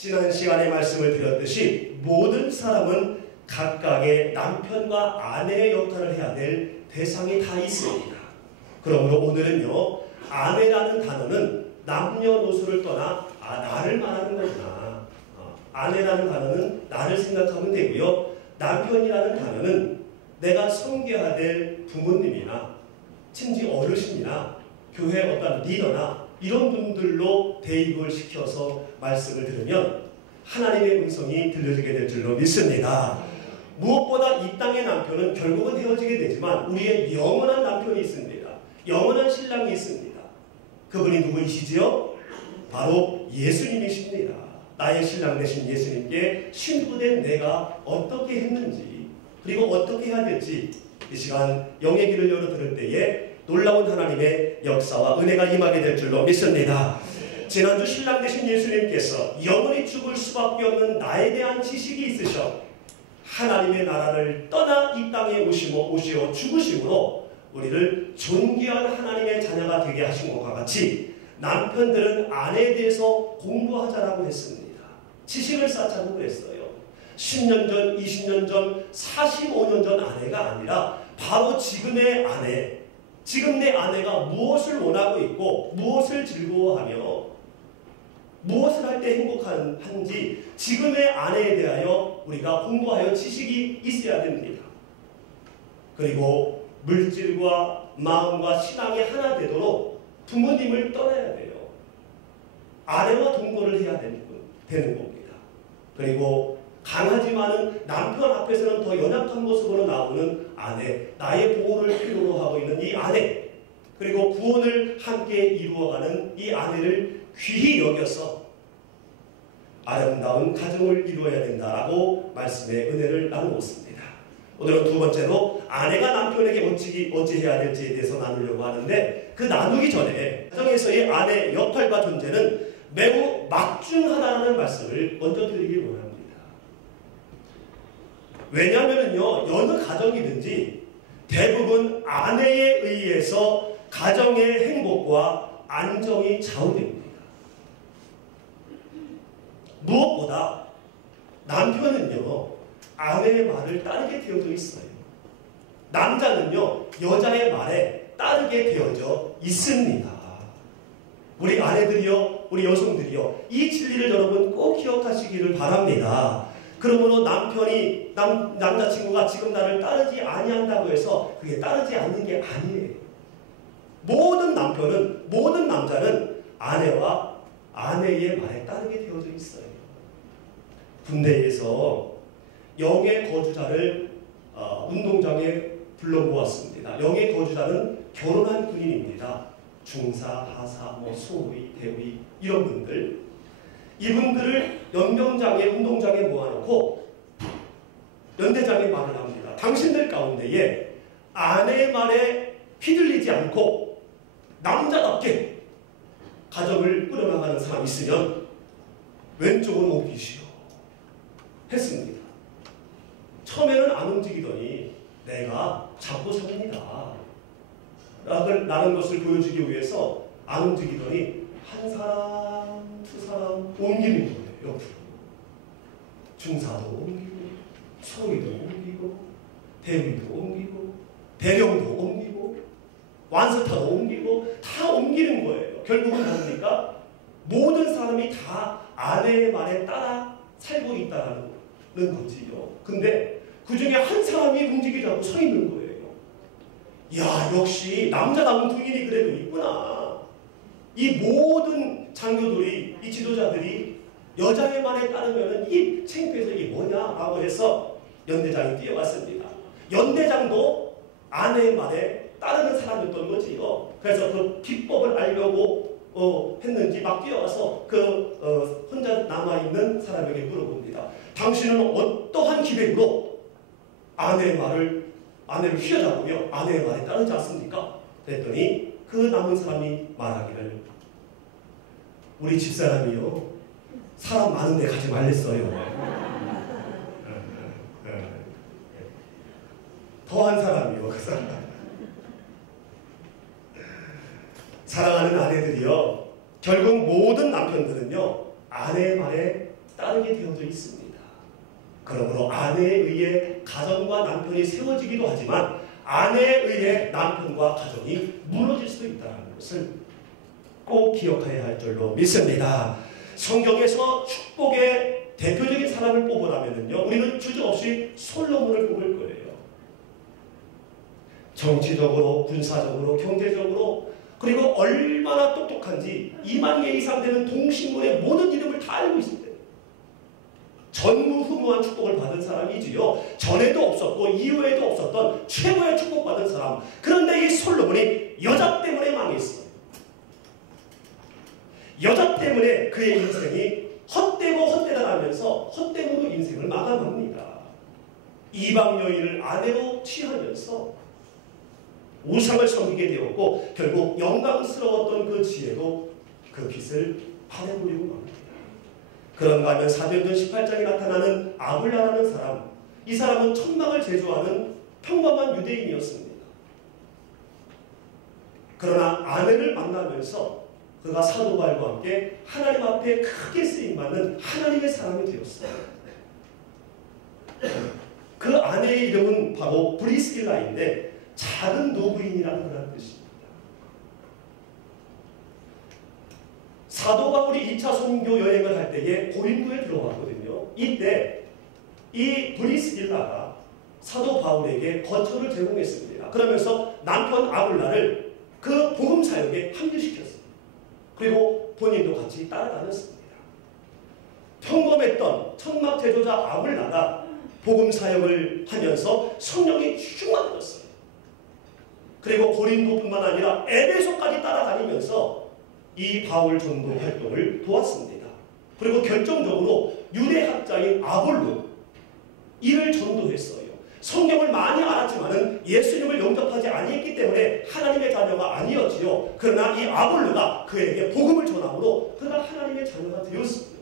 지난 시간에 말씀을 드렸듯이 모든 사람은 각각의 남편과 아내의 역할을 해야 될 대상이 다 있습니다. 그러므로 오늘은요, 아내라는 단어는 남녀노소를 떠나 나를 말하는 거구나. 아내라는 단어는 나를 생각하면 되고요. 남편이라는 단어는 내가 섬겨야 될 부모님이나 친지 어르신이나 교회 어떤 리더나 이런 분들로 대입을 시켜서 말씀을 들으면 하나님의 음성이 들려지게 될 줄로 믿습니다. 무엇보다 이 땅의 남편은 결국은 헤어지게 되지만 우리의 영원한 남편이 있습니다. 영원한 신랑이 있습니다. 그분이 누구이시지요? 바로 예수님이십니다. 나의 신랑 되신 예수님께 신부된 내가 어떻게 했는지 그리고 어떻게 해야 될지 이 시간 영의 길을 열어 들을 때에 놀라운 하나님의 역사와 은혜가 임하게 될 줄로 믿습니다. 지난주 신랑 되신 예수님께서 영원히 죽을 수밖에 없는 나에 대한 지식이 있으셔 하나님의 나라를 떠나 이 땅에 오시어 죽으심으로 우리를 존귀한 하나님의 자녀가 되게 하신 것과 같이 남편들은 아내에 대해서 공부하자라고 했습니다. 지식을 쌓자고 그랬어요. 10년 전, 20년 전, 45년 전 아내가 아니라 바로 지금의 아내, 지금 내 아내가 무엇을 원하고 있고 무엇을 즐거워하며 무엇을 할 때 행복한지 지금의 아내에 대하여 우리가 공부하여 지식이 있어야 됩니다. 그리고 물질과 마음과 신앙이 하나 되도록 부모님을 떠나야 돼요. 아내와 동거를 해야 되는 겁니다. 그리고 강하지만은 남편 앞에서는 더 연약한 모습으로 나오는 아내, 나의 보호를 필요로 하고 있는 이 아내, 그리고 구원을 함께 이루어가는 이 아내를 귀히 여겨서 아름다운 가정을 이루어야 된다라고 말씀의 은혜를 나누었습니다. 오늘은 두 번째로 아내가 남편에게 어찌해야 될지에 대해서 나누려고 하는데 그 나누기 전에 가정에서의 아내의 역할과 존재는 매우 막중하다는 말씀을 먼저 드리기 원합니다. 왜냐하면요, 어느 가정이든지 대부분 아내에 의해서 가정의 행복과 안정이 좌우됩니다. 무엇보다 남편은요, 아내의 말을 따르게 되어져 있어요. 남자는요, 여자의 말에 따르게 되어져 있습니다. 우리 아내들이요, 우리 여성들이요, 이 진리를 여러분 꼭 기억하시기를 바랍니다. 그러므로 남자친구가 지금 나를 따르지 아니한다고 해서 그게 따르지 않는 게 아니에요. 모든 남편은, 모든 남자는 아내와 아내의 말에 따르게 되어져 있어요. 군대에서 영의 거주자를 운동장에 불러 모았습니다. 영의 거주자는 결혼한 군인입니다. 중사, 하사, 소위, 대위 이런 분들, 이분들을 연병장에 운동장에 모아놓고 연대장에 말을 합니다. 당신들 가운데에 아내의 말에 휘둘리지 않고 남자답게 가정을 꾸려나가는 사람이 있으면 왼쪽으로 옮기시오 했습니다. 처음에는 안 움직이더니 내가 잡고 삽니다 라는 것을 보여주기 위해서 안 움직이더니 한 사람, 두 사람 옮기는 거예요. 옆으로. 중사도 옮기고, 소위도 옮기고, 대위도 옮기고, 대령도 옮기고, 완스타도 옮기고, 다 옮기는 거예요. 결국은 뭡니까? 모든 사람이 다 아내의 말에 따라 살고 있다는 거지요. 근데 그 중에 한 사람이 움직이자고 서 있는 거예요. 야, 역시 남자다운 군인이 그래도 있구나. 이 모든 장교들이, 이 지도자들이 여자의 말에 따르면 이 창피해서 이게 뭐냐라고 해서 연대장이 뛰어왔습니다. 연대장도 아내의 말에 따르는 사람이었던 거지요. 그래서 그 비법을 알려고 했는지 막 뛰어와서 혼자 남아있는 사람에게 물어봅니다. 당신은 어떠한 기백으로 아내를 휘어잡으며 아내의 말에 따르지 않습니까? 그랬더니 그 남은 사람이 말하기를 우리 집사람이요, 사람 많은 데 가지 말랬어요. 더한 사람이요, 그 사람. 사랑하는 아내들이요, 결국 모든 남편들은요, 아내의 말에 따르게 되어져 있습니다. 그러므로 아내에 의해 가정과 남편이 세워지기도 하지만 아내에 의해 남편과 가정이 무너질 수도 있다는 것을 꼭 기억해야 할 줄로 믿습니다. 성경에서 축복의 대표적인 사람을 뽑으라면요, 우리는 주저없이 솔로몬을 뽑을 거예요. 정치적으로, 군사적으로, 경제적으로, 그리고 얼마나 똑똑한지 2만 개 이상 되는 동식물의 모든 이름을 다 알고 있습니다. 전무후무한 축복을 받은 사람이지요. 전에도 없었고 이후에도 없었던 최고의 축복받은 사람. 그런데 이 솔로몬이 여자 때문에 망했어요. 여자 때문에 그의 인생이 헛되고 헛되다라면서 헛됨으로 인생을 마감합니다. 이방 여인을 아내로 취하면서 우상을 섬기게 되었고 결국 영광스러웠던 그 지혜도 그 빛을 파내버리고 맙니다. 그런가 하면 사도행전 18장에 나타나는 아굴라라는 사람, 이 사람은 천막을 제조하는 평범한 유대인이었습니다. 그러나 아내를 만나면서 그가 사도 바울과 함께 하나님 앞에 크게 쓰임받는 하나님의 사람이 되었어요. 그 아내의 이름은 바로 브리스길라인데 작은 노부인이라는 그런 뜻입니다. 사도 바울이 2차 선교 여행을 할 때에 고린도에 들어왔거든요. 이때 이 브리스길라가 사도 바울에게 거처를 제공했습니다. 그러면서 남편 아굴라를 그 복음 사역에 합류시켰습니다. 그리고 본인도 같이 따라다녔습니다. 평범했던 천막 제조자 아굴라가 복음 사역을 하면서 성령이 충만해졌어요. 그리고 고린도뿐만 아니라 에베소까지 따라다니면서 이 바울 전도 활동을 도왔습니다. 그리고 결정적으로 유대학자인 아볼로 이를 전도했어요. 성경을 많이 알았지만은 예수님을 영접하지 아니했기 때문에 하나님의 자녀가 아니었지요. 그러나 이 아볼로가 그에게 복음을 전함으로 그가 하나님의 자녀가 되었습니다.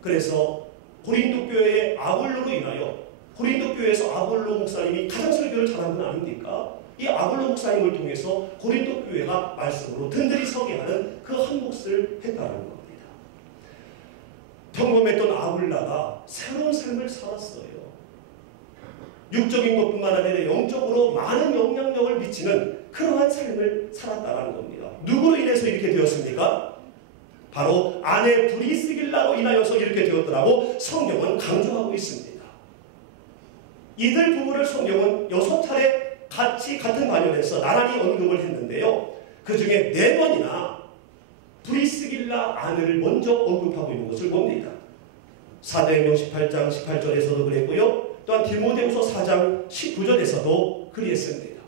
그래서 고린도 교회의 아볼로로 인하여 고린도 교회에서 아볼로 목사님이 가장 설교를 잘한 분 아닙니까? 이 아볼로 목사님을 통해서 고린도 교회가 말씀으로 든든히 서게 하는 그 한 몫을 했다는 겁니다. 평범했던 아굴라가 새로운 삶을 살았어요. 육적인 것뿐만 아니라 영적으로 많은 영향력을 미치는 그러한 삶을 살았다는 겁니다. 누구로 인해서 이렇게 되었습니까? 바로 아내 브리스길라로 인하여서 이렇게 되었더라고 성경은 강조하고 있습니다. 이들 부부를 성경은 6차례 같이 같은 관련에서 나란히 언급을 했는데요. 그 중에 4번이나 브리스길라 아내를 먼저 언급하고 있는 것을 봅니다. 사도행전 18장 18절에서도 그랬고요. 또한 디모데후서 4장 19절에서도 그랬습니다.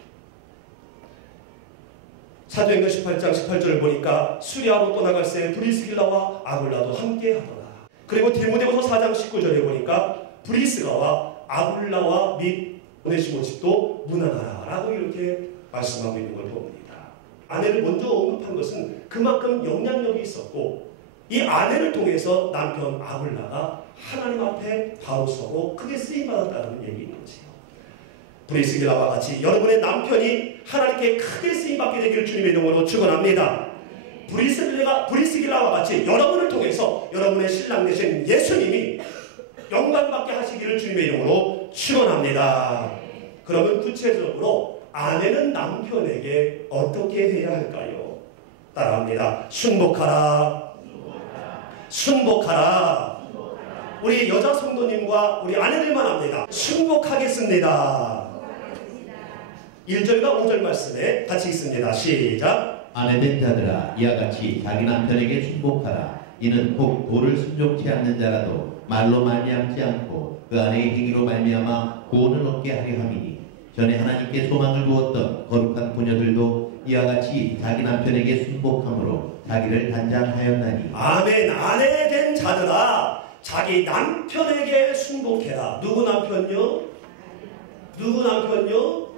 사도행전 18장 18절을 보니까 수리아로 떠나갈새 브리스길라와 아굴라도 함께 하더라. 그리고 디모데후서 4장 19절에 보니까 브리스가와 아굴라와 및 오네시모 집도 무난하라 라고 이렇게 말씀하고 있는 걸 봅니다. 아내를 먼저 언급한 것은 그만큼 영향력이 있었고 이 아내를 통해서 남편 아굴라가 하나님 앞에 바로서고 크게 쓰임받았다는 얘기인 거지요. 브리스길라와 같이 여러분의 남편이 하나님께 크게 쓰임받게 되기를 주님의 이름으로 축원합니다. 브리스길라와 같이 여러분을 통해서 여러분의 신랑 되신 예수님이 영광받게 하시기를 주님의 이름으로 축원합니다. 그러면 구체적으로 아내는 남편에게 어떻게 해야 할까요? 따라합니다. 순복하라. 순복하라. 우리 여자 성도님과 우리 아내들만 합니다. 순복하겠습니다. 1절과 5절 말씀에 같이 있습니다. 시작. 아내된 자들아 이와 같이 자기 남편에게 순복하라. 이는 혹 도를 순종치 않는 자라도 말로 말미암지 않고 그 아내의 행위로 말미암아 구원을 얻게 하려 함이니 전에 하나님께 소망을 두었던 거룩한 부녀들도 이와 같이 자기 남편에게 순복함으로 자기를 단장하였나니. 아멘. 아내된 자들아 자기 남편에게 순복해라. 누구 남편요? 누구 남편요?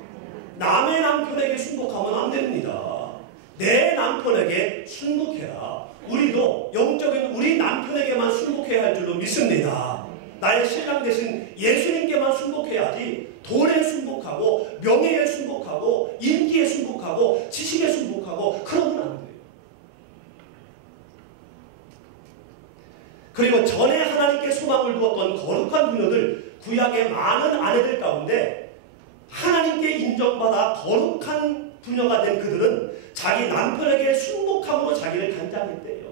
남의 남편에게 순복하면 안 됩니다. 내 남편에게 순복해라. 우리도 영적인 우리 남편에게만 순복해야 할 줄로 믿습니다. 나의 신랑 대신 예수님께만 순복해야지 돈에 순복하고 명예에 순복하고 인기에 순복하고 지식에 순복하고 그러면 안 돼요. 그리고 전에 하나님께 소망을 두었던 거룩한 부녀들, 구약의 많은 아내들 가운데 하나님께 인정받아 거룩한 부녀가 된 그들은 자기 남편에게 순복함으로 자기를 단장했대요.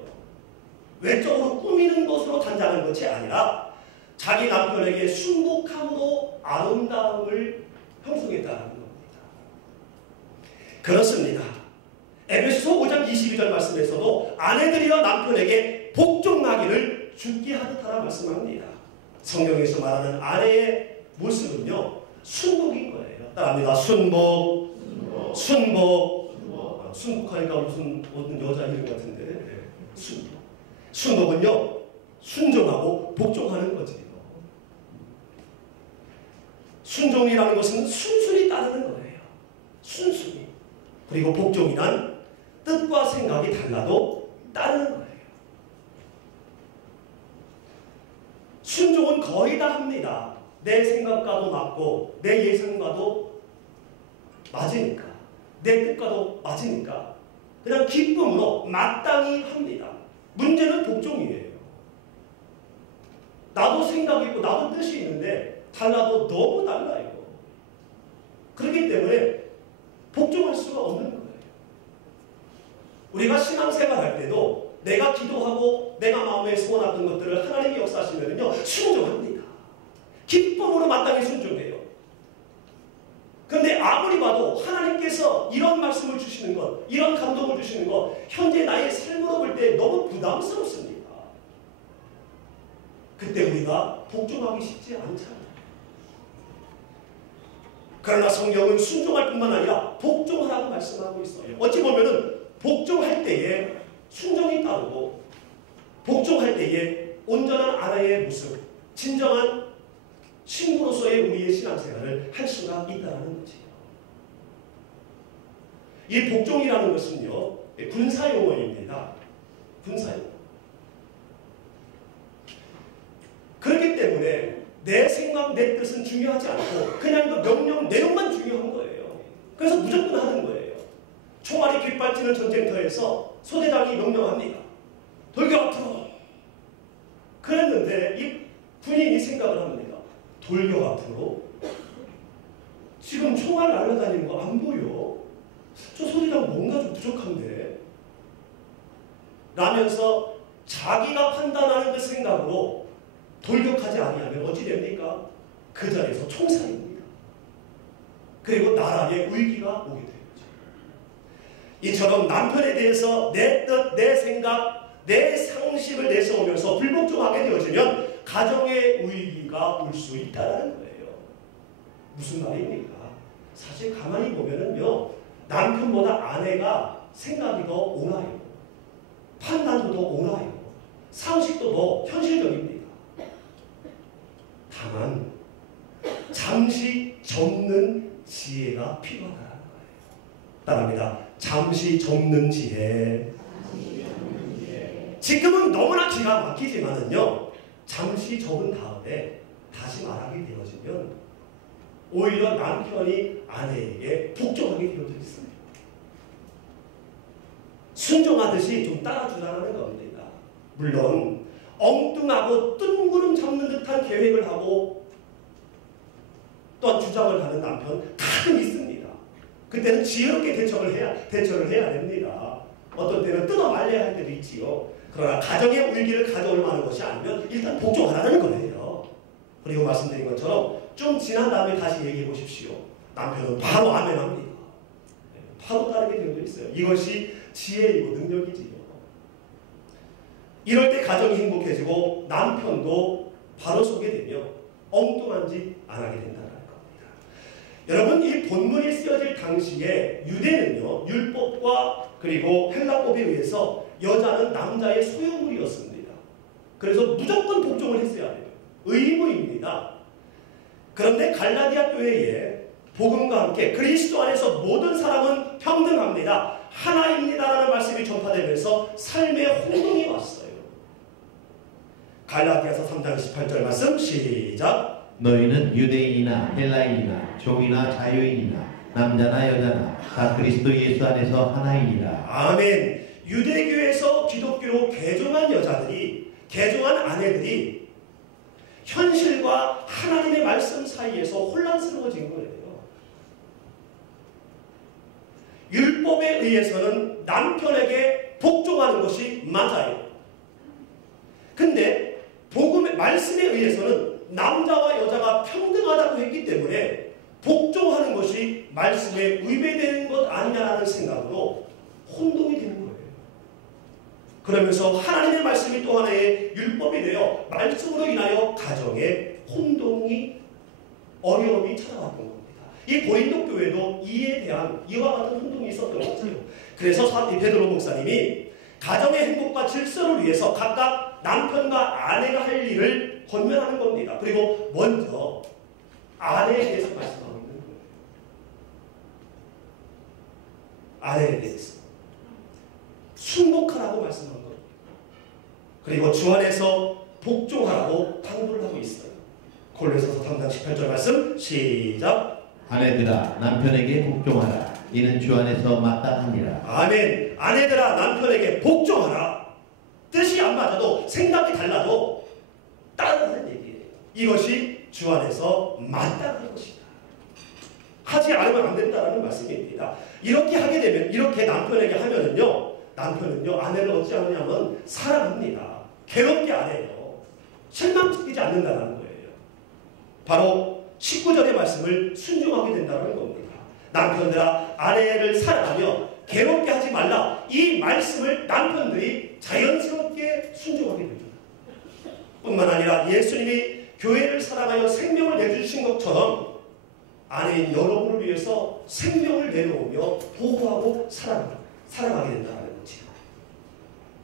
외적으로 꾸미는 것으로 단장한 것이 아니라 자기 남편에게 순복함으로 아름다움을 형성했다는 겁니다. 그렇습니다. 에베소서 5장 22절 말씀에서도 아내들이여 남편에게 복종하기를 죽게 하듯하라 말씀합니다. 성경에서 말하는 아내의 모습은요, 순복인 거예요. 따라합니다. 순복. 순복하니까 무슨 여자 이름 같은데. 순복. 순복은요, 순종하고 복종하는 거지. 순종이라는 것은 순순히 따르는 거예요. 순순히. 그리고 복종이란 뜻과 생각이 달라도 따르는 거예요. 순종은 거의 다 합니다. 내 생각과도 맞고 내 예상과도 맞으니까, 내 뜻과도 맞으니까 그냥 기쁨으로 마땅히 합니다. 문제는 복종이에요. 나도 생각이 있고 나도 뜻이 있는데 달라도 너무 달라요. 그렇기 때문에 복종할 수가 없는 거예요. 우리가 신앙생활 할 때도 내가 기도하고 내가 마음에 소원했던 것들을 하나님이 역사하시면요, 순종합니다. 기쁨으로 마땅히 순종해요. 그런데 아무리 봐도 하나님께서 이런 말씀을 주시는 것, 이런 감동을 주시는 것, 현재 나의 삶으로 볼 때 너무 부담스럽습니다. 그때 우리가 복종하기 쉽지 않잖아요. 그러나 성경은 순종할 뿐만 아니라 복종하라고 말씀하고 있어요. 어찌 보면은 복종할 때에 순종이 따르고 복종할 때에 온전한 아내의 모습, 진정한 신부로서의 우리의 신앙생활을 할 수가 있다는 거지요. 이 복종이라는 것은요, 군사용어입니다. 군사용어. 그렇기 때문에 내 생각, 내 뜻은 중요하지 않고 그냥 그 명령, 내용만 중요한 거예요. 그래서 무조건 하는 거예요. 총알이 깃발치는 전쟁터에서 소대장이 명령합니다. 돌격 앞으로. 그랬는데 이 군인이 생각을 합니다. 돌격 앞으로? 지금 총알 날아다니는 거 안 보여? 저 소대장 뭔가 좀 부족한데? 라면서 자기가 판단하는 그 생각으로 돌격하지 아니하면 어찌 됩니까? 그 자리에서 총살입니다. 그리고 나라에 위기가 오게 됩니다. 이처럼 남편에 대해서 내 뜻, 내 생각, 내 상식을 내세우면서 불복종하게 되어지면 가정의 위기가 올 수 있다는 거예요. 무슨 말입니까? 사실 가만히 보면은요, 남편보다 아내가 생각이 더 옳아요. 판단도 더 옳아요. 상식도 더 현실적입니다. 다만 잠시 접는 지혜가 필요하다는 거예요. 따라합니다. 잠시 접는 지혜. 지금은 너무나 기가 막히지만은요, 잠시 접은 다음에 다시 말하게 되어지면 오히려 남편이 아내에게 복종하게 되어져 있습니다. 순종하듯이 좀 따라주라는 겁니다. 물론 엉뚱하고 뜬구름 잡는 듯한 계획을 하고 또 주장을 하는 남편 가끔 있습니다. 그때는 지혜롭게 대처를 해야 됩니다. 어떤 때는 뜯어 말려야 할 때도 있지요. 그러나 가정의 위기를 가져올 만한 것이 아니면 일단 복종하라는 거예요. 그리고 말씀드린 것처럼 좀 지난 다음에 다시 얘기해 보십시오. 남편은 바로 아멘합니다. 바로 따르게 되어 있어요. 이것이 지혜이고 능력이지요. 이럴 때 가정이 행복해지고 남편도 바로 서게 되며 엉뚱한 짓 안 하게 된다는 겁니다. 여러분, 이 본문이 쓰여질 당시에 유대는요, 율법과 그리고 헬라법에 의해서 여자는 남자의 소유물이었습니다. 그래서 무조건 복종을 했어야 돼요. 의무입니다. 그런데 갈라디아 교회에 복음과 함께 그리스도 안에서 모든 사람은 평등합니다. 하나입니다라는 말씀이 전파되면서 삶의 혼동이 왔어요. 갈라디아서 3장 18절 말씀 시작. 너희는 유대인이나 헬라인이나 종이나 자유인이나 남자나 여자나 다 그리스도 예수 안에서 하나이니라. 아멘. 유대교에서 기독교로 개종한 여자들이, 개종한 아내들이 남편과 하나님의 말씀 사이에서 혼란스러워진 거예요. 율법에 의해서는 남편에게 복종하는 것이 맞아요. 근데 복음의 말씀에 의해서는 남자와 여자가 평등하다고 했기 때문에 복종하는 것이 말씀에 위배되는 것 아니냐라는 생각으로 혼동이 되는 거예요. 그러면서 하나님의 말씀이 또 하나의 율법이 되어 말씀으로 인하여 가정에 혼동이 어려움이 찾아왔던 겁니다. 이 고린도 교회도 이에 대한 이와 같은 혼동이 있었던 것 같아요. 그래서 베드로 목사님이 가정의 행복과 질서를 위해서 각각 남편과 아내가 할 일을 권면하는 겁니다. 그리고 먼저 아내에 대해서 말씀하고 있는 거예요. 아내에 대해서 순복하라고 말씀하는 겁니다. 그리고 주 안에서 복종하라고 당부를 하고 있어요. 골로새서 3장 18절 말씀 시작. 아내들아 남편에게 복종하라. 이는 주 안에서 마땅하니라. 아멘. 아내들아 남편에게 복종하라. 뜻이 안 맞아도 생각이 달라도 따르라는 얘기예요. 이것이 주 안에서 마땅한 것이다. 하지 않으면 안 된다는 말씀입니다. 이렇게 하게 되면, 이렇게 남편에게 하면은요, 남편은요 아내를 어찌하느냐면 사랑합니다. 괴롭게 안 해요. 실망시키지 않는다는 거예요. 바로 19절의 말씀을 순종하게 된다는 겁니다. 남편들아 아내를 사랑하며 괴롭게 하지 말라. 이 말씀을 남편들이 자연스럽게 순종하게 됩니다. 뿐만 아니라 예수님이 교회를 사랑하여 생명을 내주신 것처럼 아내인 여러분을 위해서 생명을 내놓으며 보호하고 사랑하게 된다는 거죠.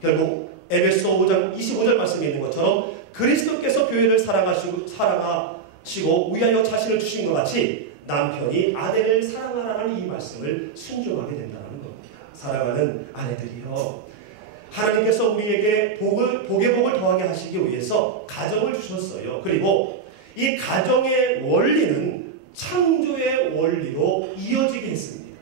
결국 에베소 5장 25절 말씀에 있는 것처럼 그리스도께서 교회를 사랑하시고 위하여 자신을 주신 것 같이 남편이 아내를 사랑하라는 이 말씀을 순종하게 된다는 겁니다. 사랑하는 아내들이요, 하나님께서 우리에게 복의 복을 더하게 하시기 위해서 가정을 주셨어요. 그리고 이 가정의 원리는 창조의 원리로 이어지게 했습니다.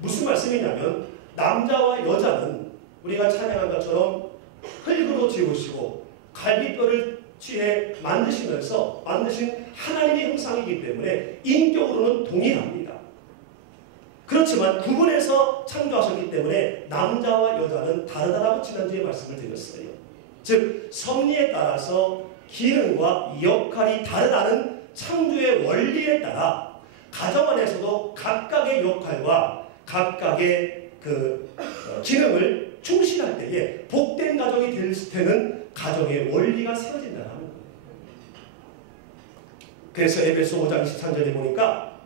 무슨 말씀이냐면 남자와 여자는 우리가 찬양한 것처럼 흙으로 지으시고 갈비뼈를 취해 만드시면서 만드신 하나님의 형상이기 때문에 인격으로는 동일합니다. 그렇지만 구분해서 창조하셨기 때문에 남자와 여자는 다르다라고 지난주에 말씀을 드렸어요. 즉 섭리에 따라서 기능과 역할이 다르다는 창조의 원리에 따라 가정 안에서도 각각의 역할과 각각의 기능을 충실할 때에 복된 가정이 되는 가정의 원리가 세워진다는 거예요. 그래서 에베소 5장 13절에 보니까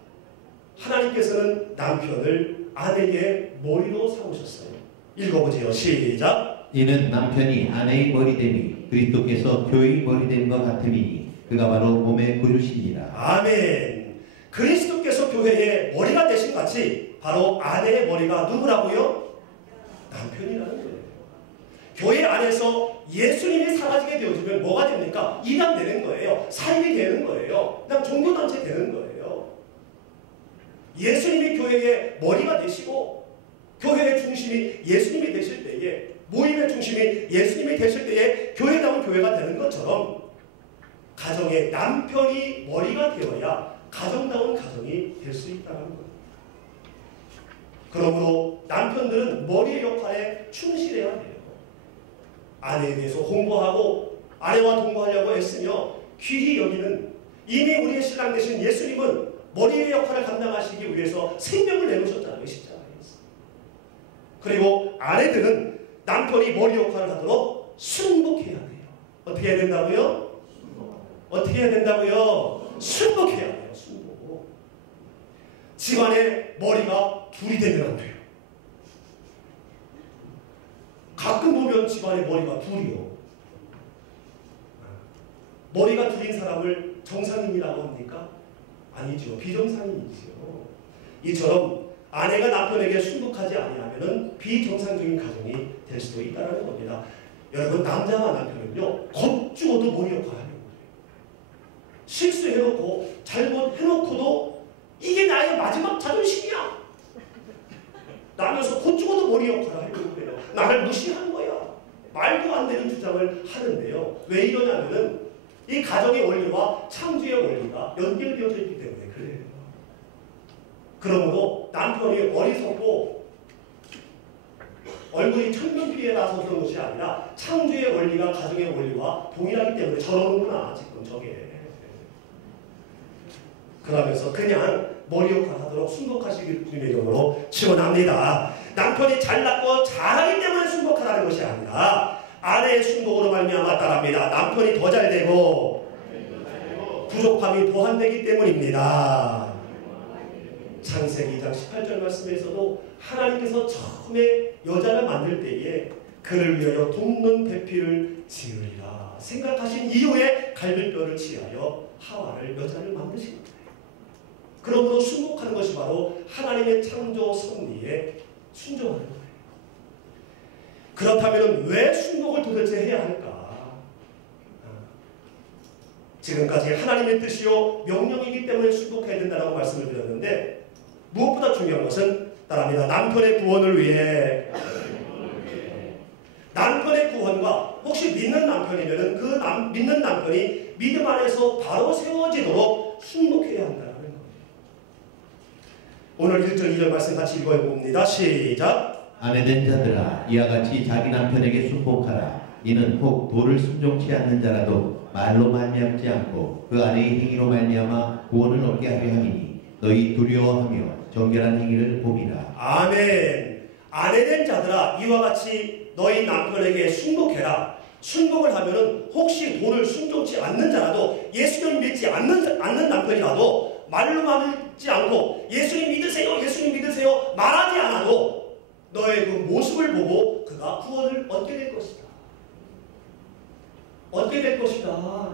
하나님께서는 남편을 아내의 머리로 삼으셨어요. 읽어보세요. 시작. 이는 남편이 아내의 머리됨이 그리스도께서 교회의 머리됨 것 같음이니 그가 바로 몸의 그릇이니라. 아멘. 그리스도께서 교회의 머리가 되신 같이 바로 아내의 머리가 누구라고요? 남편이라는 거예요. 교회 안에서 예수님이 사라지게 되어지면 뭐가 됩니까? 이단 되는 거예요. 사입이 되는 거예요. 그냥 종교단체 되는 거예요. 예수님이 교회의 머리가 되시고 교회의 중심이 예수님이 되실 때에, 모임의 중심이 예수님이 되실 때에 교회다운 교회가 되는 것처럼 가정의 남편이 머리가 되어야 가정다운 가정이 될 수 있다는 거예요. 그러므로 남편들은 머리의 역할에 충실해야 돼요. 아내에 대해서 홍보하고 아내와 동거하려고 애쓰며 귀히 여기는, 이미 우리의 신랑 되신 예수님은 머리의 역할을 감당하시기 위해서 생명을 내놓으셨잖아요. 십자가에서. 그리고 아내들은 남편이 머리 역할을 하도록 순복해야 돼요. 어떻게 해야 된다고요? 어떻게 해야 된다고요? 순복해야 돼요. 순복. 집안에 머리가 둘이 되면 안 돼요. 가끔 보면 집안에 머리가 둘이요. 머리가 둘인 사람을 정상인이라고 합니까? 아니죠. 비정상인이죠. 이처럼 아내가 남편에게 순복하지 아니하면 비정상적인 가정이 될 수도 있다는 겁니다. 여러분, 남자와 남편은요, 겁주어도 머리 역할을 하는 거예요. 실수해놓고 잘못해놓고도 이게 나의 마지막 자존심이야 라면서 겁주어도 머리 역할을 하려고 그래요. 나를 무시하는 거야. 말도 안 되는 주장을 하는데요. 왜 이러냐면은 이 가정의 원리와 창조의 원리가 연결되어져 있기 때문에 그래요. 그러므로 남편이 어리석고 얼굴이 천면피에 나서 그런 것이 아니라 창조의 원리가 가정의 원리와 동일하기 때문에 저러는구나 지금 저게. 그러면서 그냥 머리 역할 하도록 순복하시길 주님의 이름으로 축원합니다. 남편이 잘났고 잘하기 때문에 순복하라는 것이 아니라 아내의 순복으로 말미암아 따랍니다. 남편이 더 잘되고 부족함이 보완되기 때문입니다. 창세기 2장 18절 말씀에서도 하나님께서 처음에 여자를 만들 때에 그를 위하여 돕는 배필을 지으리라 생각하신 이후에 갈비뼈를 취하여 하와를 여자를 만드신 거예요. 그러므로 순복하는 것이 바로 하나님의 창조 섭리에 순종하는 거예요. 그렇다면 왜 순복을 도대체 해야 할까? 지금까지 하나님의 뜻이요 명령이기 때문에 순복해야 된다고 말씀을 드렸는데 무엇보다 중요한 것은 따라합니다. 남편의 구원을 위해 남편의 구원과 혹시 믿는 남편이면 그 믿는 남편이 믿음 안에서 바로 세워지도록 순복해야 한다는 거예요. 오늘 1절 2절 말씀 같이 읽어봅니다. 시작. 아내된 자들아 이와 같이 자기 남편에게 순복하라. 이는 혹 도를 순종치 않는 자라도 말로 말미암지 않고 그 아내의 행위로 말미암아 구원을 얻게 하려 함이니 너희 두려워하며 정결한 행위를 봄이라. 아멘. 아내된 자들아 이와 같이 너희 남편에게 순복해라. 순복을 하면은 혹시 도를 순종치 않는 자라도 예수님 믿지 않는 남편이라도 말로 말지 않고 예수님 믿으세요 예수님 믿으세요 말하지 않아도 너의 그 모습을 보고 그가 구원을 얻게 될 것이다. 얻게 될 것이다.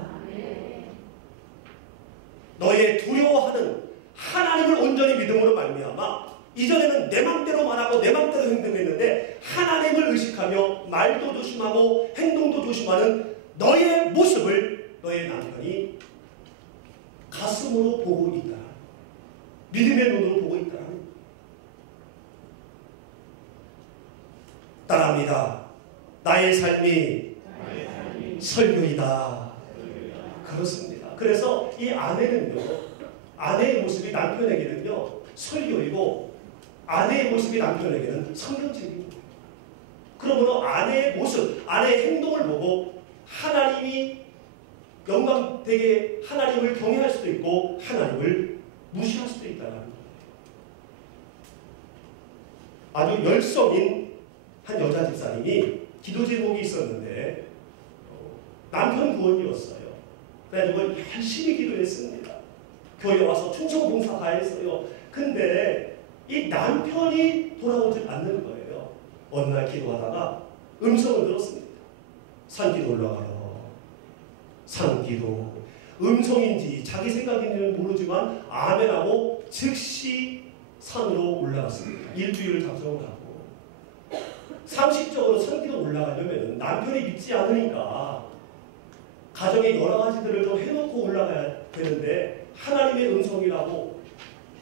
너의 두려워하는 하나님을 온전히 믿음으로 말미암아 이전에는 내 맘대로 말하고 내 맘대로 행동했는데 하나님을 의식하며 말도 조심하고 행동도 조심하는 너의 모습을 너의 남편이 가슴으로 보고 있다. 믿음의 눈으로 보고 있다. 따라합니다. 나의 삶이 설교이다. 그렇습니다. 그래서 이 아내는요, 아내의 모습이 남편에게는요, 설교이고, 아내의 모습이 남편에게는 성경책입니다. 그러므로 아내의 모습, 아내의 행동을 보고 하나님이 영광되게 하나님을 경외할 수도 있고, 하나님을 무시할 수도 있다는 거예요. 아주 열성인 한 여자 집사님이 기도 제목이 있었는데, 남편 구원이었어요. 그래가지고 열심히 기도했습니다. 교회 와서 충성봉사 다 했어요. 근데 이 남편이 돌아오지 않는 거예요. 어느 날 기도하다가 음성을 들었습니다. 산기도 올라가요. 산기도. 음성인지 자기 생각인지는 모르지만 아멘하고 즉시 산으로 올라갔습니다. 일주일을 작정을 하고. 상식적으로 산기도 올라가려면 남편이 믿지 않으니까 가정의 여러 가지들을 좀 해놓고 올라가야 되는데 하나님의 음성이라고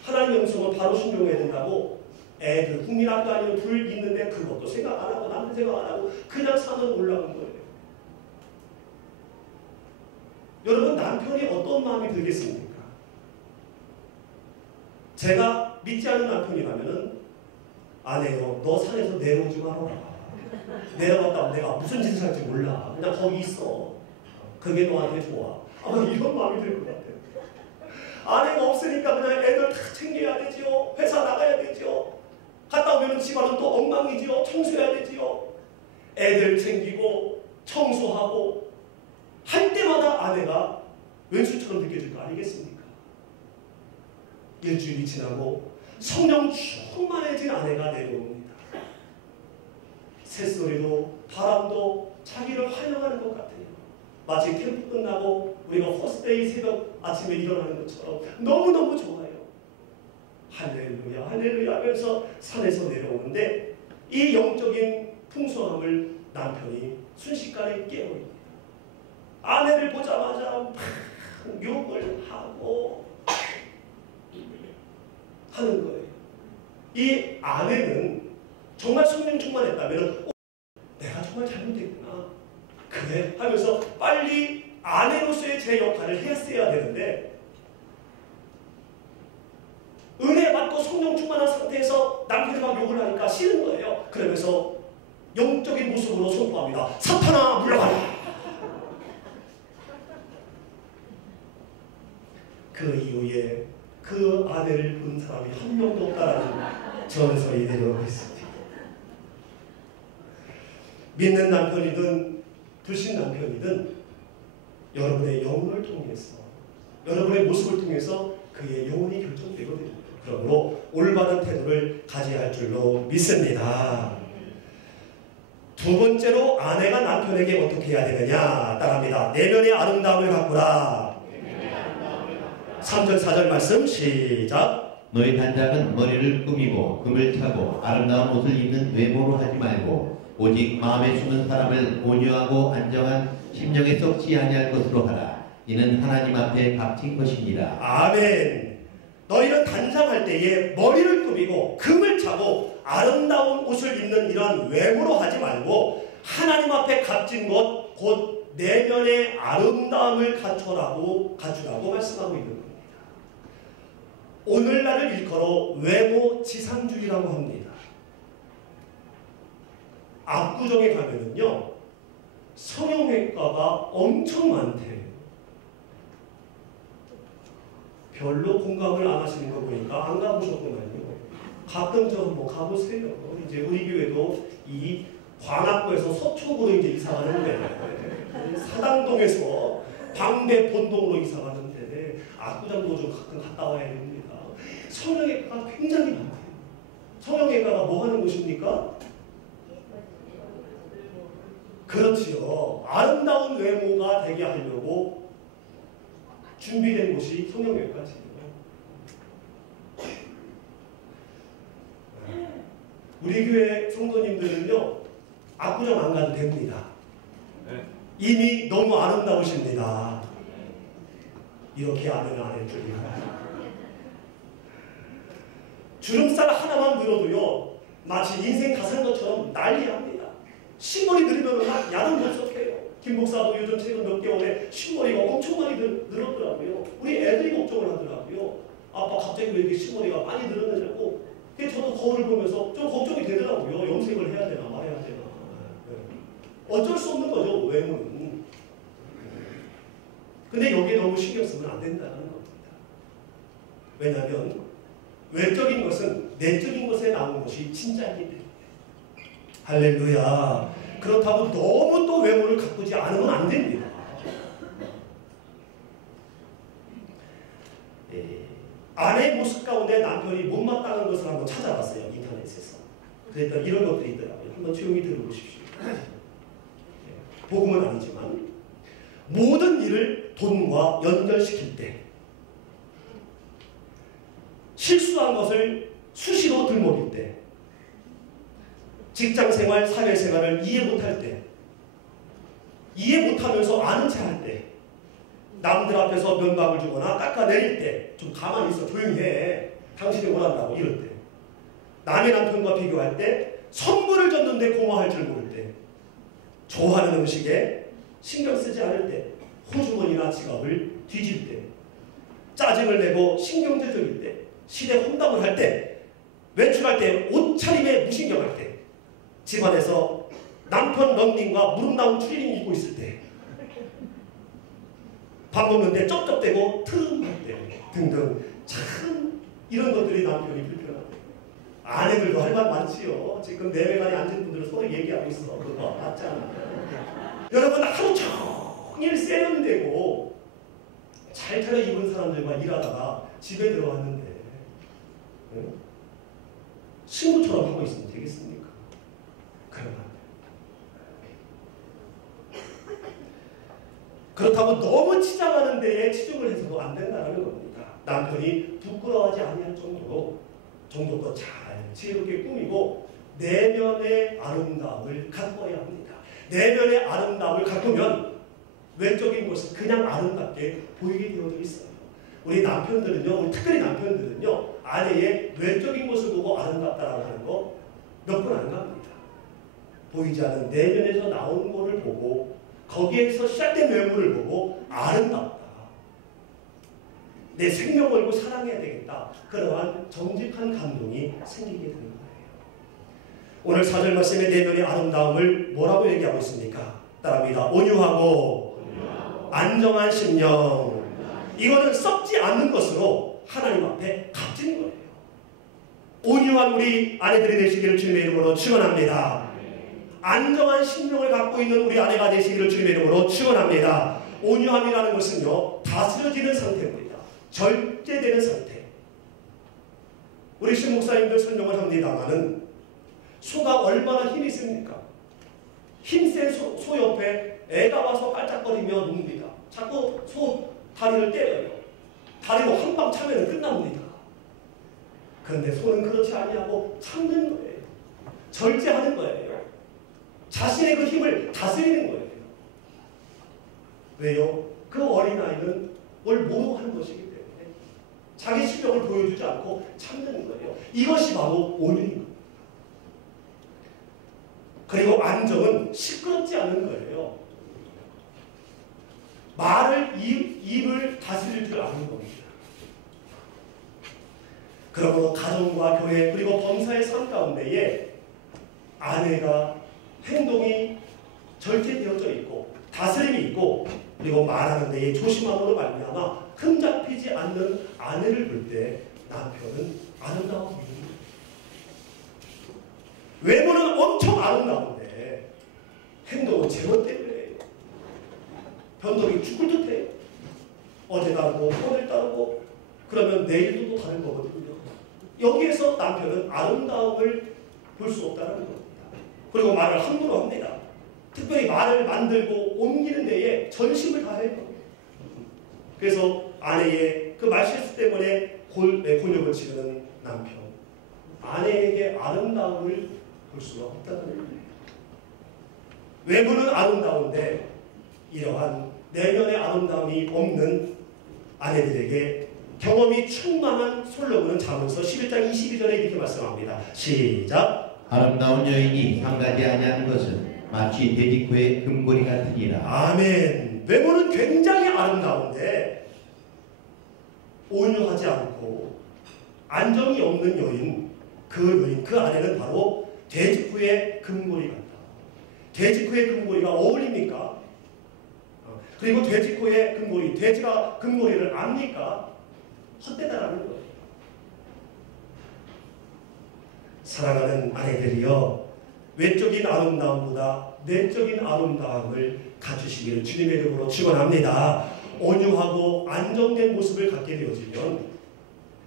하나님의 음성을 바로 순종해야 된다고 애들 국민학교 아니면 둘 있는데 그것도 생각 안 하고 남편 생각 안 하고 그냥 산으로 올라간 거예요. 여러분 남편이 어떤 마음이 들겠습니까? 제가 믿지 않는 남편이라면 아내요 너 산에서 내려오지 마라. 내려갔다고 내가 무슨 짓을 할지 몰라. 그냥 거기 있어. 그게 너한테 좋아. 아마 이런 마음이 들 것 같아요. 아내가 없으니까 그냥 애들 다 챙겨야 되지요. 회사 나가야 되지요. 갔다 오면 집안은 또 엉망이지요. 청소해야 되지요. 애들 챙기고 청소하고 할 때마다 아내가 왼수처럼 느껴질 거 아니겠습니까? 일주일이 지나고 성령 충만해진 아내가 내려옵니다. 새소리도 바람도 자기를 환영하는 것 같아요. 마치 캠프 끝나고 우리가 퍼스트데이 새벽 아침에 일어나는 것처럼 너무너무 좋아요. 할렐루야 할렐루야 하면서 산에서 내려오는데 이 영적인 풍성함을 남편이 순식간에 깨어입니다. 아내를 보자마자 막 욕을 하고 하는 거예요. 이 아내는 정말 성령 충만했다면 내가 정말 잘못했구나. 그래 하면서 빨리 아내로 아내로서의 제 역할을 했어야 되는데 은혜 받고 성령 충만한 상태에서 남편이 막 욕을 하니까 싫은 거예요. 그러면서 영적인 모습으로 선포합니다. 사탄아 물러가라. 그 이후에 그 아내를 본 사람이 한 명도 없다라는 전설이 내려오고 있습니다. 믿는 남편이든 불신 남편이든 여러분의 영혼을 통해서 여러분의 모습을 통해서 그의 영혼이 결정되거든요. 그러므로 올바른 태도를 가져야 할 줄로 믿습니다. 두 번째로 아내가 남편에게 어떻게 해야 되느냐 따라합니다. 내면의 아름다움을 가꾸라. 3절 4절 말씀 시작. 너희 단장은 머리를 꾸미고 금을 차고 아름다운 옷을 입는 외모로 하지 말고 오직 마음에 숨은 사람을 온유하고 안정한 심령에 썩지 아니할 것으로 하라. 이는 하나님 앞에 값진 것이니라. 아멘. 너희는 단장할 때에 머리를 꾸미고 금을 차고 아름다운 옷을 입는 이런 외모로 하지 말고 하나님 앞에 값진 것 곧 내면의 아름다움을 갖추라고 말씀하고 있는 겁니다. 오늘날을 일컬어 외모 지상주의라고 합니다. 압구정에 가면은요 성형외과가 엄청 많대요. 별로 공감을 안 하시는 거 보니까 안 가보셨구만요. 가끔 좀 한번 가보세요. 이제 우리 교회도 이 관악구에서 서초구로 이제 이사 가는데 사당동에서 광대 본동으로 이사 가는데 압구정도 좀 가끔 갔다 와야 됩니다. 성형외과가 굉장히 많대요. 성형외과가 뭐 하는 곳입니까? 그렇지요. 아름다운 외모가 되게 하려고 준비된 곳이 성형외과지요. 우리 교회 성도님들은요 압구정 안 가도 됩니다. 이미 너무 아름다우십니다. 이렇게 아내는 안 해줍니다. 주름살 하나만 늘어도요 마치 인생 다 산 것처럼 난리합니다. 신머리 늘으면 야단법석해요. 김 목사도 요즘 최근 몇 개월에 신머리가 엄청 많이 늘었더라고요. 우리 애들이 걱정을 하더라고요. 아빠 갑자기 왜 이렇게 신머리가 많이 늘었느냐고. 저도 거울을 보면서 좀 걱정이 되더라고요. 염색을 해야 되나 말아야 되나. 어쩔 수 없는 거죠, 외모는. 근데 여기에 너무 신경 쓰면 안 된다는 겁니다. 왜냐하면 외적인 것은 내적인 것에 나오는 것이 진짜이기 때문에. 할렐루야. 그렇다고 너무 또 외모를 가꾸지 않으면 안 됩니다. 아내의 모습 가운데 남편이 못마땅한 것을 한번 찾아봤어요. 인터넷에서. 그랬더니 이런 것들이 있더라고요. 한번 조용히 들어보십시오. 복음은 아니지만 모든 일을 돈과 연결시킬 때 실수한 것을 수시로 들먹일 때 직장생활, 사회생활을 이해 못할 때 이해 못하면서 아는 체 할 때 남들 앞에서 면박을 주거나 깎아내릴 때 좀 가만히 있어 조용히 해. 당신이 원한다고 이럴 때 남의 남편과 비교할 때 선물을 줬는데 고마워할 줄 모를 때 좋아하는 음식에 신경 쓰지 않을 때 호주머니나 지갑을 뒤질 때 짜증을 내고 신경질적일 때 시대 혼담을 할 때 외출할 때 옷차림에 무신경할 때 집안에서 남편 런닝과 무릎 나온 추리닝 입고 있을 때 밥 먹는데 쩝쩝대고 트름할 때 등등 참 이런 것들이 남편이 불편하고 아내들도 할 말 많지요. 지금 내외관에 앉은 분들은 서로 얘기하고 있어. 그거 맞잖아. 여러분 하루 종일 세련되고 잘 차려입은 사람들과 일하다가 집에 들어왔는데 신부처럼 하고 있으면 되겠습니까? 그러면 그렇다고 너무 치장하는 데에 치중을 해서도 안 된다는 겁니다. 남편이 부끄러워하지 않을 정도로 정도껏 잘 지혜롭게 꾸미고 내면의 아름다움을 가꿔야 합니다. 내면의 아름다움을 가꾸면 외적인 것이 그냥 아름답게 보이게 되어져 있어요. 우리 남편들은요, 우리 특별히 남편들은요, 아내의 외적인 것을 보고 아름답다라고 하는 거 몇 번 안 갑니다. 보이지 않는 내면에서 나오는 것을 보고 거기에서 시작된 외모를 보고 아름답다. 내 생명 걸고 사랑해야 되겠다. 그러한 정직한 감동이 생기게 되는 거예요. 오늘 4절 말씀의 내면의 아름다움을 뭐라고 얘기하고 있습니까? 따라합니다. 온유하고 안정한 심령. 이거는 썩지 않는 것으로 하나님 앞에 값지는 거예요. 온유한 우리 아내들이 되시기를 주님의 이름으로 축원합니다. 안정한 심령을 갖고 있는 우리 아내가 되시기를 주님의 이름으로 축원합니다. 온유함이라는 것은요, 다스려지는 상태입니다. 절제되는 상태. 우리 신목사님들 설명을 합니다마는 소가 얼마나 힘이 셉니까? 힘센 소 옆에 애가 와서 깔짝거리며 눕니다. 자꾸 소 다리를 때려요. 다리로 한 방 차면 끝납니다. 그런데 소는 그렇지 아니하고 참는 거예요. 절제하는 거예요. 자신의 그 힘을 다스리는 거예요. 왜요? 그 어린아이는 뭘 모르고 하는 것이기 때문에 자기 실력을 보여주지 않고 참는 거예요. 이것이 바로 온유인 겁니다. 그리고 안정은 시끄럽지 않은 거예요. 입을 다스릴 줄 아는 겁니다. 그러므로 가정과 교회 그리고 범사의 삶 가운데에 아내가 행동이 절제되어져 있고 다스림이 있고 그리고 말하는 데에 조심함으로 말미암아 흠잡히지 않는 아내를 볼 때 남편은 아름다워 보입니다. 외모는 엄청 아름다운데 행동은 제멋대로예요. 변덕이 죽을 듯해요. 어제 다르고 오늘 다르고 그러면 내일도 또 다른 거거든요. 여기에서 남편은 아름다움을 볼 수 없다는 겁니다. 그리고 말을 함부로 합니다. 특별히 말을 만들고 옮기는 데에 전심을 다해요. 그래서 아내의 그 말실수 때문에 곤욕을 치르는 남편. 아내에게 아름다움을 볼 수가 없다는 거예요. 외모는 아름다운데 이러한 내면의 아름다움이 없는 아내들에게 경험이 충만한 솔로몬은 잠언서 11장 22절에 이렇게 말씀합니다. 시작. 아름다운 여인이 상가지 아니하는 것은 마치 돼지코의 금고리 같으니라. 아멘. 외모는 굉장히 아름다운데 온유하지 않고 안정이 없는 여인, 그 아내는 바로 돼지코의 금고리 같다. 돼지코의 금고리가 어울립니까? 그리고 돼지코의 금고리, 돼지가 금고리를 압니까? 헛되다라는 거예요. 사랑하는 아내들이여, 외적인 아름다움보다 내적인 아름다움을 갖추시기를 주님의 이름으로 축원합니다. 온유하고 안정된 모습을 갖게 되어지면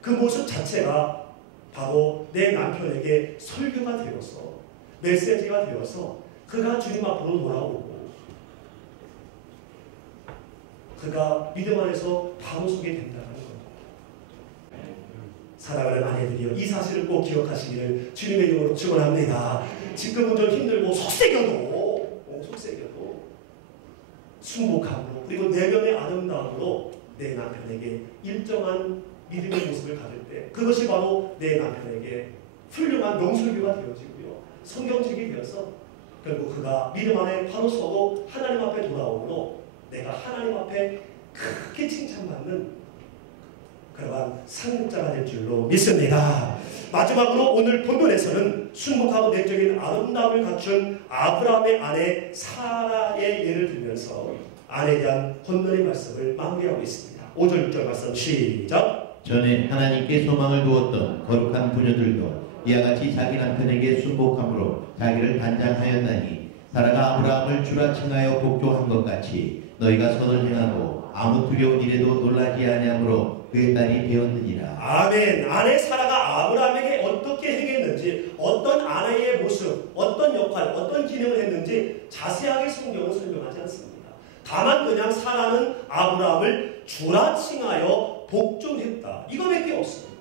그 모습 자체가 바로 내 남편에게 설교가 되어서 메시지가 되어서 그가 주님 앞으로 돌아오고 그가 믿음 안에서 바로 서게 된다는 겁니다. 사랑하는 아내들이여, 이 사실을 꼭 기억하시기를 주님의 이름으로 축원합니다. 지금은 좀 힘들고 속색여도 순복함으로 그리고 내면의 아름다움으로 내 남편에게 일정한 믿음의 모습을 가질 때 그것이 바로 내 남편에게 훌륭한 명술교가 되어지고요. 성경책이 되어서 결국 그가 믿음 안에 바로 서고 하나님 앞에 돌아오므로 내가 하나님 앞에 크게 칭찬받는 그러한 상급자가 될 줄로 믿습니다. 마지막으로 오늘 본문에서는 순복하고 내적인 아름다움을 갖춘 아브라함의 아내 사라의 예를 들면서 아내에 대한 권면의 말씀을 마무리하고 있습니다. 5절 6절 말씀 시작. 전에 하나님께 소망을 두었던 거룩한 부녀들도 이와 같이 자기 남편에게 순복함으로 자기를 단장하였나니 사라가 아브라함을 주라 칭하여 복종한 것 같이 너희가 선을 행하고 아무 두려운 일에도 놀라지 아니하므로 그의 딸이 되었느니라. 아멘. 아내 사라가 아브라함에게 어떻게 행했는지, 어떤 아내의 모습, 어떤 역할, 어떤 기능을 했는지 자세하게 성경은 설명하지 않습니다. 다만 그냥 사라는 아브라함을 주라 칭하여 복종했다. 이거밖에 없습니다.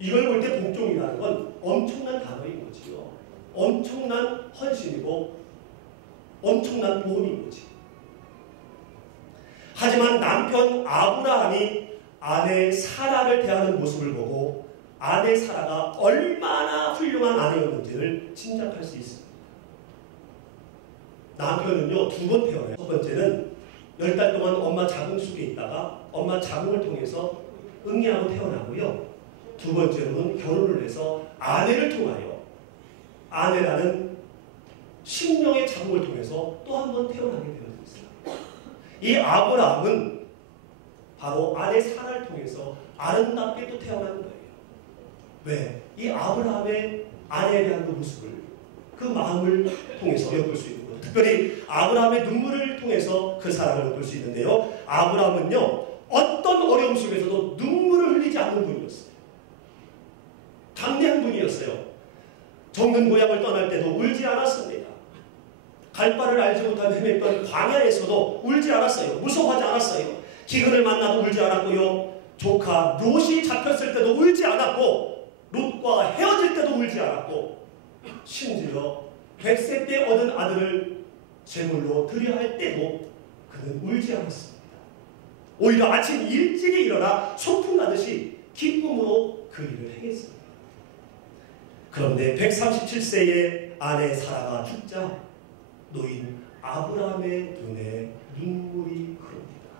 이걸 볼 때 복종이라는 건 엄청난 단어인 거지요. 엄청난 헌신이고 엄청난 보험인 거지. 하지만 남편 아브라함이 아내 사라를 대하는 모습을 보고 아내 사라가 얼마나 훌륭한 아내였는지를 짐작할 수 있습니다. 남편은요, 2번 태어나요. 첫 번째는 10달 동안 엄마 자궁 속에 있다가 엄마 자궁을 통해서 응애하고 태어나고요. 2번째로는 결혼을 해서 아내를 통하여 아내라는 신령의 자궁을 통해서 또 한 번 태어나게 되었습니다. 이 아브라함은 바로 아내 사라를 통해서 아름답게 또 태어난 거예요. 왜? 이 아브라함의 아내에 대한 그 모습을, 그 마음을 통해서 엿볼 수 있는 거예요. 특별히 아브라함의 눈물을 통해서 그 사랑을 엿볼 수 있는데요. 아브라함은요, 어떤 어려움 속에서도 눈물을 흘리지 않는 분이었어요. 담대한 분이었어요. 정든 고향을 떠날 때도 울지 않았습니다. 갈 바를 알지 못한 헤맸던 광야에서도 울지 않았어요. 무서워하지 않았어요. 기근을 만나도 울지 않았고요. 조카 롯이 잡혔을 때도 울지 않았고, 롯과 헤어질 때도 울지 않았고, 심지어 100세 때 얻은 아들을 제물로 드려야 할 때도 그는 울지 않았습니다. 오히려 아침 일찍이 일어나 소풍 가듯이 기쁨으로 그 일을 행했습니다. 그런데 137세의 아내 사라가 죽자 노인 아브라함의 눈에 눈물이 흐릅니다.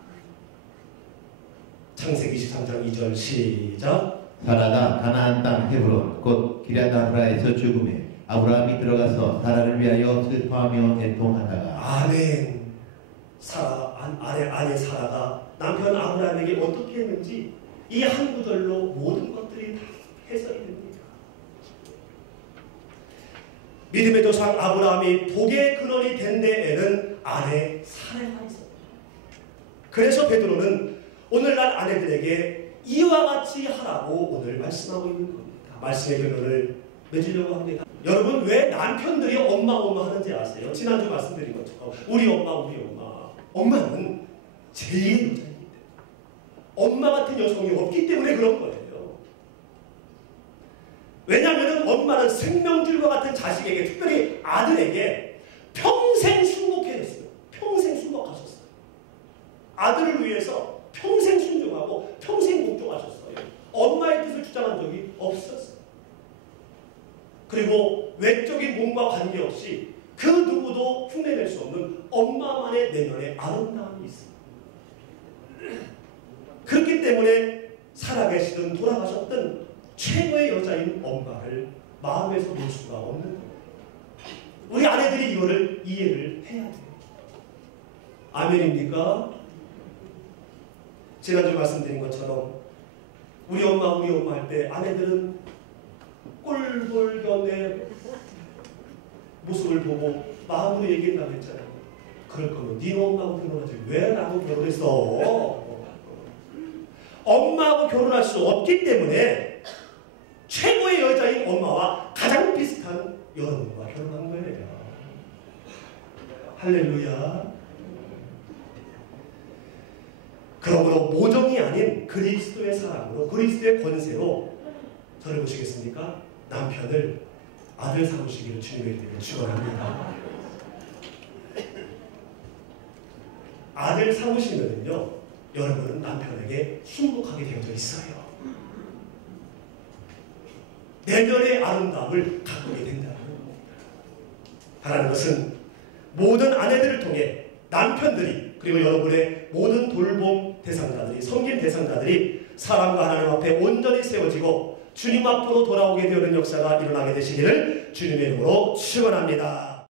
창세기 23장 2절 시작. 사라가 가나안 땅 헤브론 곧 기럇아브라에서 죽음에 아브라함이 들어가서 사라를 위하여 슬퍼하며 애통하다가. 아멘. 아내 사라가 남편 아브라함에게 어떻게 했는지 이 한 구절로 모든 것들이 다 해석이 됩니다. 믿음의 조상 아브라함이 복의 근원이 된 데에는 아내 사라가 있었다. 그래서 베드로는 오늘날 아내들에게 이와 같이 하라고 오늘 말씀하고 있는 겁니다. 말씀의 결론을 맺으려고 합니다. 여러분, 왜 남편들이 엄마 하는지 아세요? 지난주 말씀드린 것처럼 우리 엄마. 엄마는 제2의 여자입니다. 엄마 같은 여성이 없기 때문에 그런 거예요. 왜냐하면 엄마는 생명줄과 같은 자식에게, 특별히 아들에게 평생 순복해냈어요. 평생 순복하셨어요. 아들을 위해서 평생 순종하고 평생 복종하셨어요. 엄마의 뜻을 주장한 적이 없었어요. 그리고 외적인 몸과 관계없이 그 누구도 흉내낼 수 없는 엄마만의 내면에 아름다움이 있습니다. 그렇기 때문에 살아계시든 돌아가셨든 최고의 여자인 엄마를 마음에서 놓을 수가 없는 거예요. 우리 아내들이 이거를 이해를 해야 돼요. 아멘입니까? 지난주 말씀드린 것처럼 우리 엄마 할 때 아내들은 꼴볼견의 모습을 보고 마음으로 얘기한다고 했잖아요. 그럴 거면 네 엄마하고 결혼하지 왜 나하고 결혼했어? 엄마하고 결혼할 수 없기 때문에 최고의 여자인 엄마와 가장 비슷한 여러분과 결혼한 거예요. 할렐루야. 그러므로 모정이 아닌 그리스도의 사랑으로, 그리스도의 권세로 저를 보시겠습니까? 남편을 아들 삼으시기를 주님의 이름으로 축원합니다. 아들 삼으시면은요, 여러분은 남편에게 순복하게 되어져 있어요. 내면의 아름다움을 가꾸게 된다는 겁니다. 바라는 것은 모든 아내들을 통해 남편들이, 그리고 여러분의 모든 돌봄 대상자들이, 섬김 대상자들이 사람과 하나님 앞에 온전히 세워지고 주님 앞으로 돌아오게 되는 역사가 일어나게 되시기를 주님의 이름으로 축원합니다.